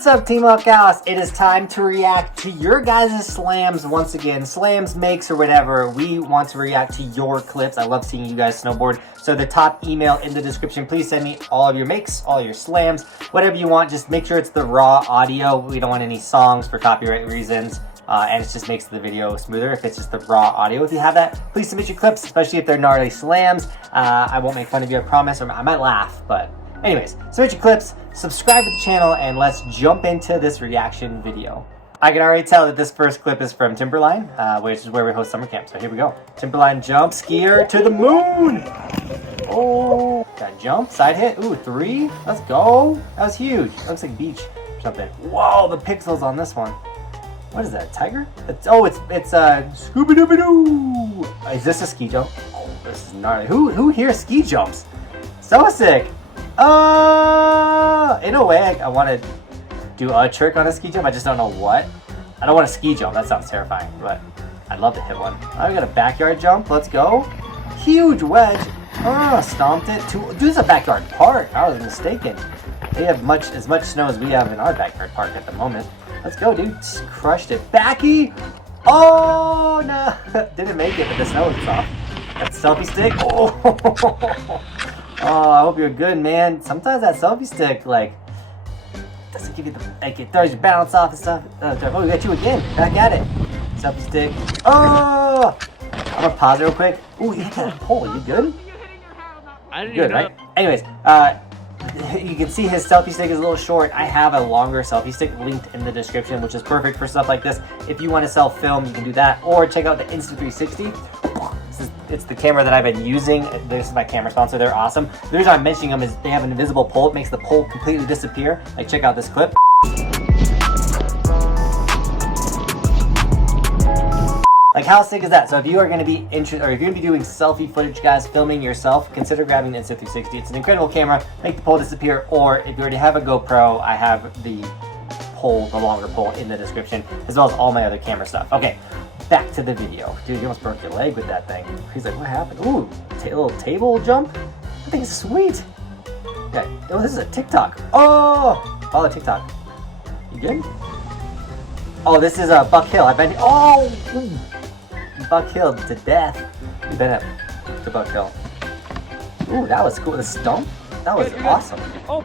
What's up, Team Buckhouse? It is time to react to your guys' slams once again. Slams, makes, or whatever. We want to react to your clips. I love seeing you guys snowboard. So the top email in the description, please send me all of your makes, all your slams, whatever you want. Just make sure it's the raw audio. We don't want any songs for copyright reasons. And it just makes the video smoother if it's just the raw audio. If you have that, please submit your clips, especially if they're gnarly slams. I won't make fun of you, I promise, or I might laugh, but anyways, submit your clips, subscribe to the channel, and let's jump into this reaction video. I can already tell that this first clip is from Timberline, which is where we host summer camp, so here we go. Timberline jump skier to the moon! Oh, got jump, side hit, ooh, 3, let's go. That was huge, looks like beach or something. Whoa, the pixels on this one. What is that, a tiger? It's Scooby-Dooby-Doo! Is this a ski jump? Oh, this is gnarly. Who here ski jumps? So sick! In a way, I want to do a trick on a ski jump. I just don't know what. I don't want a ski jump. That sounds terrifying, but I'd love to hit one. I got a backyard jump. Let's go. Huge wedge. Stomped it. Dude, this is a backyard park. I was mistaken. They have as much snow as we have in our backyard park at the moment. Let's go, dude. Just crushed it. Backy! Oh, no. Didn't make it, but the snow was off. That selfie stick. Oh, I hope you're good, man. Sometimes that selfie stick, like, doesn't give you the, like, it throws your balance off and stuff. Oh, we got you again. Back at it. Selfie stick. Oh! I'm gonna pause it real quick. Ooh, you hit that pole. You good? I didn't good, even know. Right? Anyways, you can see his selfie stick is a little short. I have a longer selfie stick linked in the description, which is perfect for stuff like this. If you want to self-film, you can do that. Or check out the Insta360. It's the camera that I've been using. This is my camera sponsor. They're awesome. The reason I'm mentioning them is they have an invisible pole. It makes the pole completely disappear. Like, check out this clip. Like, how sick is that? So if you are going to be interested, or if you're going to be doing selfie footage, guys, filming yourself, consider grabbing the Insta360. It's an incredible camera. Make the pole disappear. Or if you already have a GoPro, I have the pole, the longer pole, in the description, as well as all my other camera stuff. Okay, back to the video. Dude, you almost broke your leg with that thing. He's like, what happened? Ooh, a little table jump? I think it's sweet. Okay. Oh, this is a TikTok. Oh, follow the TikTok. You good? Oh, this is a Buck Hill. I've been. Oh, Buck Hill to death. You've been up to Buck Hill. Ooh, that was cool. The stump? That was awesome. Oh.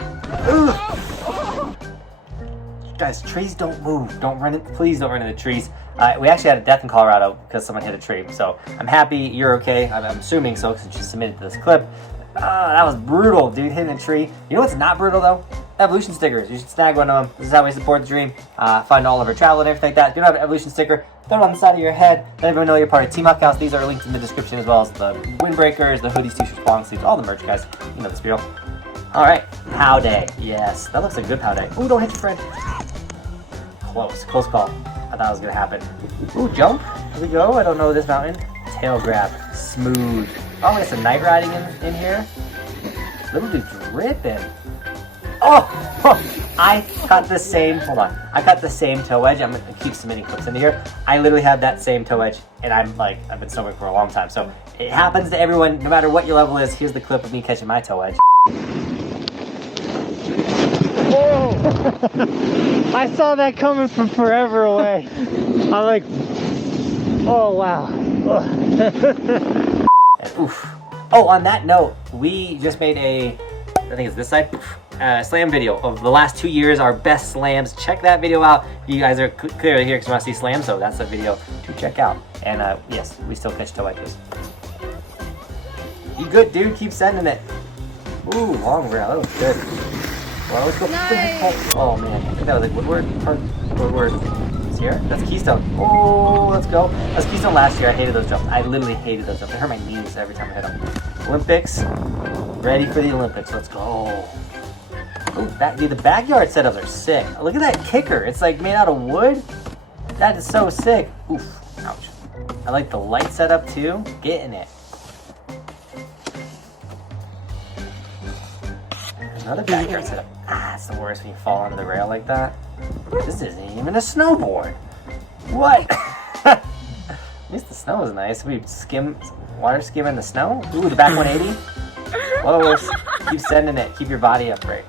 Guys, trees don't move. Don't run it. Please don't run into trees. We actually had a death in Colorado because someone hit a tree. So I'm happy you're okay. I'm assuming so since you submitted to this clip. That was brutal, dude, hitting a tree. You know what's not brutal though? Evolution stickers. You should snag one of them. This is how we support the dream. Fund all of our travel and everything like that. If you don't have an evolution sticker, throw it on the side of your head. Let everyone know you're part of Team Buckhouse. These are linked in the description, as well as the windbreakers, the hoodies, t-shirts, long sleeves, all the merch, guys. You know the spiel. All right, pow day. Yes, that looks like a good pow day. Ooh, don't hit your friend. Close call. I thought it was gonna happen. Ooh, jump. Here we go. I don't know this mountain. Tail grab. Smooth. Oh, we got some night riding in here. Little dude dripping. Oh, I got the same, hold on. I got the same toe edge. I'm gonna keep submitting clips into here. I literally have that same toe edge, and I've been snowboarding for a long time. So it happens to everyone, no matter what your level is. Here's the clip of me catching my toe edge. Whoa! I saw that coming from forever away. I'm like, oh wow. And oof. Oh, on that note, we just made I think it's this side, slam video of the last 2 years, our best slams. Check that video out. You guys are clearly here because you want to see slams, so that's a video to check out. And yes, we still catch toe edges. You good, dude? Keep sending it. Ooh, long rail. That was good. Well, let's go. Nice. Oh man, I think that was like Woodward. It's here. That's Keystone. Oh, let's go. That was Keystone last year. I hated those jumps. I literally hated those jumps. They hurt my knees every time I hit them. Olympics. Ready for the Olympics. Let's go. Ooh, dude, the backyard setups are sick. Look at that kicker. It's like made out of wood. That is so sick. Oof. Ouch. I like the light setup too. Getting it. Another backyard setup. It's the worst when you fall onto the rail like that. This isn't even a snowboard. What? At least the snow is nice. We water skim in the snow. Ooh, the back 180. Whoa, keep sending it. Keep your body upright.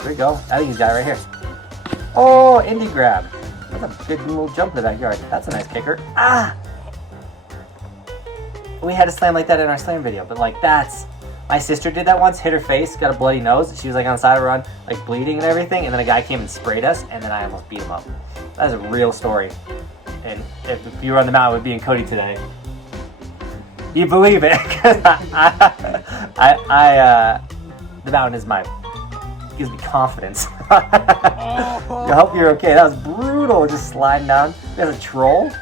Here we go. I think he's got it right here. Oh, indie grab. That's a big little jump in the backyard. That's a nice kicker. Ah! We had a slam like that in our slam video, but like that's... My sister did that once, hit her face, got a bloody nose. She was like on the side of the run, like bleeding and everything, and then a guy came and sprayed us, and then I almost beat him up. That is a real story. And if you were on the mountain with me and Cody today, you believe it. Cause the mountain is gives me confidence. I hope you're okay. That was brutal, just sliding down. There's a troll. Is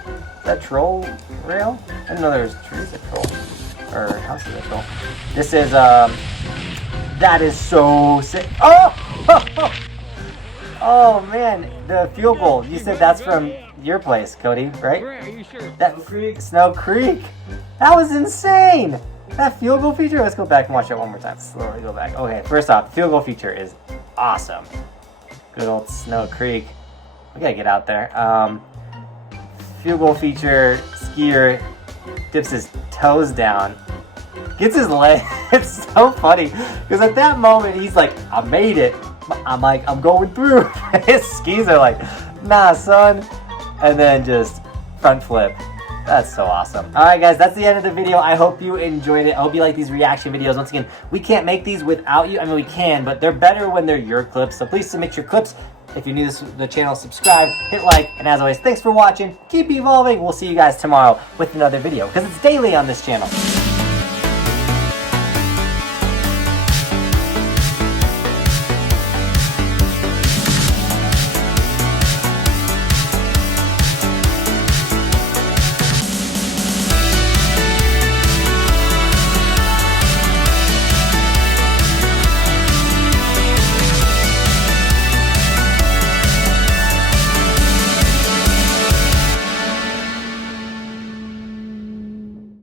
that troll rail? I didn't know there was trees that troll. Or house is a troll. This is, that is so sick. Oh! Oh man, the fuel bowl. You said that's from your place, Cody, right? Are you sure? That Snow Creek. That was insane. That field goal feature. Let's go back and watch it one more time. Slowly go back. Okay, first off, the field goal feature is awesome. Good old Snow Creek. We gotta get out there. Field goal feature. Skier dips his toes down. Gets his leg. It's so funny because at that moment he's like, "I made it." I'm like, "I'm going through." His skis are like, "Nah, son," and then just front flip. That's so awesome. All right, guys, that's the end of the video. I hope you enjoyed it. I hope you like these reaction videos. Once again, we can't make these without you. I mean, we can, but they're better when they're your clips. So please submit your clips. If you're new to the channel, subscribe, hit like, and as always, thanks for watching. Keep evolving. We'll see you guys tomorrow with another video because it's daily on this channel.